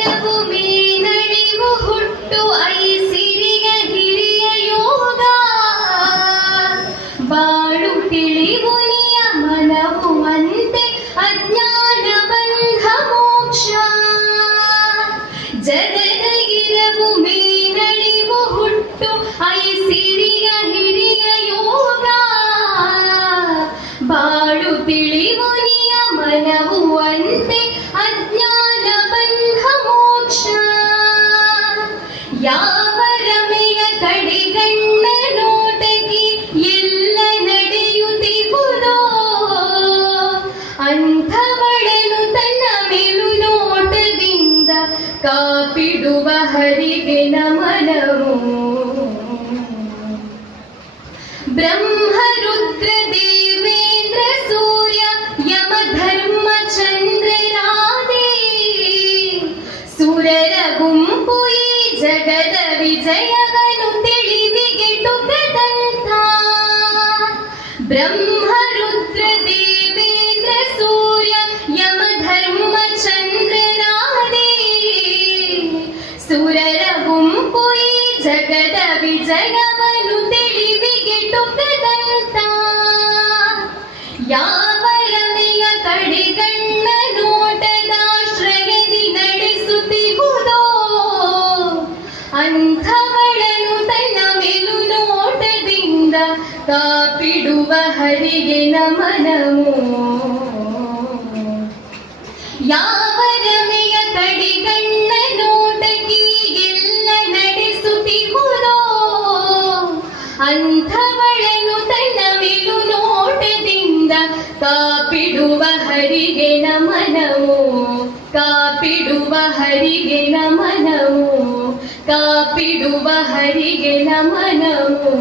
ಗಿರವು ಮೀನಳಿವು ಹುಟ್ಟು ಐಸಿರಿಯ ಹಿರಿಯ ಯೋಗ ಬಾಳು ತಿಳಿವು ನಿಯಮನವು ಅಂತೆ ಅಜ್ಞಾನ ಬಂಧ ಮೋಕ್ಷ ಜಗದ ಗಿರವು ಮೀನಳಿವು ಹುಟ್ಟು ಐಸಿರಿಯ ಹಿರಿಯ ಯೋಗ ಬಾಳು ತಿಳಿವು ನಿಯಮನವು ಅಂತೆ ಅಜ್ಞಾನ ಬಂಧ ಮೋಕ್ಷ ಯಾವ ರಮೆಯ ಕಡೆಗಣ್ಣ ನೋಟಕ್ಕೆ ಎಲ್ಲ ನಡೆಯುತ್ತಿಹುದೋ ಅಂಥವಳನು ತನ್ನ ಮೇಲು ನೋಟದಿಂದ ಕಾಪಿಡುವ ಹರಿಗೆ ನಮನವು ಬ್ರಹ್ಮ ರುದ್ರ ದೇವೇಂದ್ರ ಸೂರ್ಯ ಯಮ ಧರ್ಮ ಚಂದ್ರರಾದೆ ಸುರರ ಗುಂಪು ಈ ಜಗದ ವಿಜಯವನ್ನು ತಿಳಿವಿಗೆಟುಕದಂಥ ಬ್ರಹ್ಮ ರುದ್ರ ದೇವೇಂದ್ರ ಸೂರ್ಯ ಯಮ ಧರ್ಮ ಚಂದ್ರರಾದೆ ಸುರರ ಗುಂಪು ಈ ಜಗದ ವಿಜಯವನ್ನು ತಿಳಿವಿಗೆಟುಕದಂಥ ಯಾವ ರಮೆಯ ಕಡೆಗಣ್ಣ ನೋಟದಾಶ್ರಯದಿ ನಡೆಸುತ್ತಿಹುದೋ ಅಂಥವಳನು ತನ್ನ ಮೇಲು ನೋಟದಿಂದ ಕಾಪಿಡುವ ಹರಿಗೆ ನಮನವು ಯಾವ ರಮೆಯ ಕಡೆಗಣ್ಣ ನೋಟಕ್ಕೆ ಎಲ್ಲ ನಡೆಸುತ್ತಿಹುದೋ ಅಂಥವಳನು ತನ್ನ ಮೇಲು ನೋಟದಿಂದ ಕಾಪಿಡುವ ಹರಿಗೆ ನಮನವು ಕಾಪಿಡುವ ಹರಿಗೆ ನಮನವು ಕಾಪಿಡುವ ಹರಿಗೆ ನಮನವು